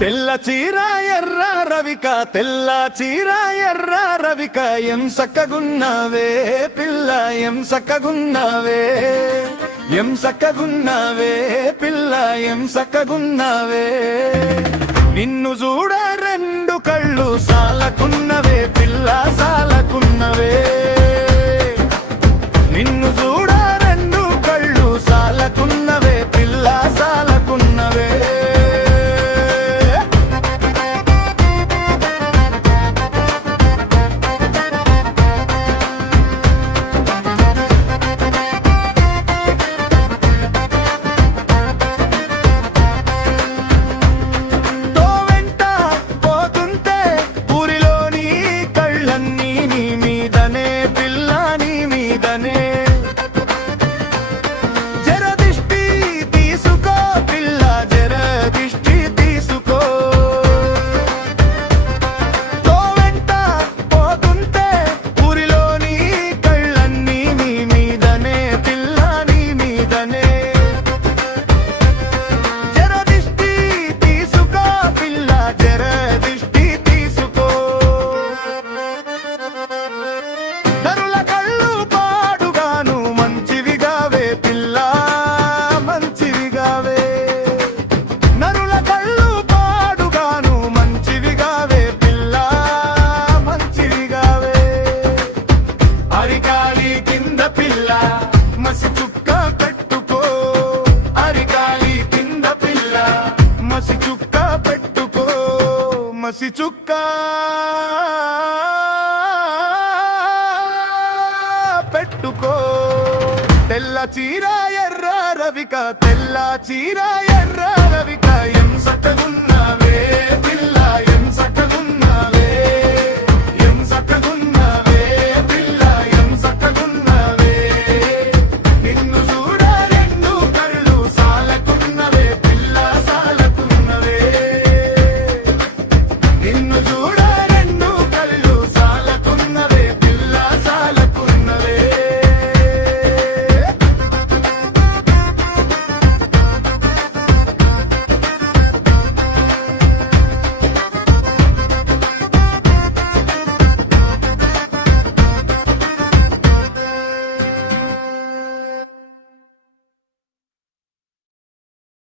తెల్ల చీర ఎర్ర రవిక, తెల్ల చీర ఎర్ర రవిక, ఎం సక్కగున్నావే పిల్ల, ఎం సక్కగున్నావే, ఎం సక్కగున్నావే పిల్ల, ఎం సక్కగున్నావే. నిన్ను చూడ రెండు కళ్ళు సాలకున్నవే పిల్ల, సాలకున్నవే. నిన్ను చూడ రెండు కళ్ళు సాలకున్నవే పిల్ల, సాలకున్నవే. అరికాలి కింద పిల్ల మసి చుక్క పెట్టుకో, అరికాలి కింద పిల్ల మసి చుక్క పెట్టుకో, మసి చుక్క పెట్టుకో. తెల్ల చీర ఎర్ర రవిక, తెల్ల చీర ఎర్ర